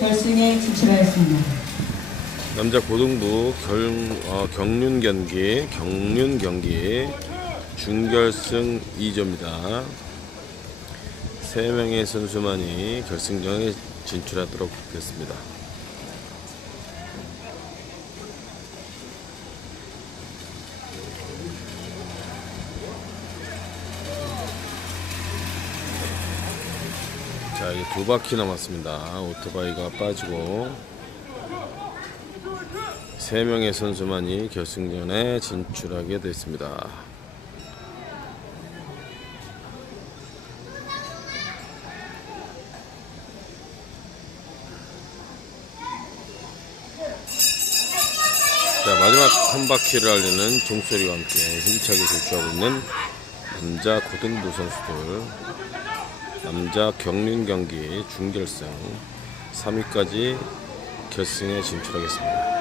결승에 진출하였습니다. 남자 고등부 결, 어, 경륜 경기, 경륜 경기 준결승 2조입니다. 세 명의 선수만이 결승전에 진출하도록 됐습니다. 자, 이제 두 바퀴 남았습니다. 오토바이가 빠지고 세 명의 선수만이 결승전에 진출하게 됐습니다. 자 마지막 한 바퀴를 알리는 종소리와 함께 힘차게 질주하고 있는 남자 고등부 선수들 남자 경륜 경기 준결승 3위까지 결승에 진출하겠습니다.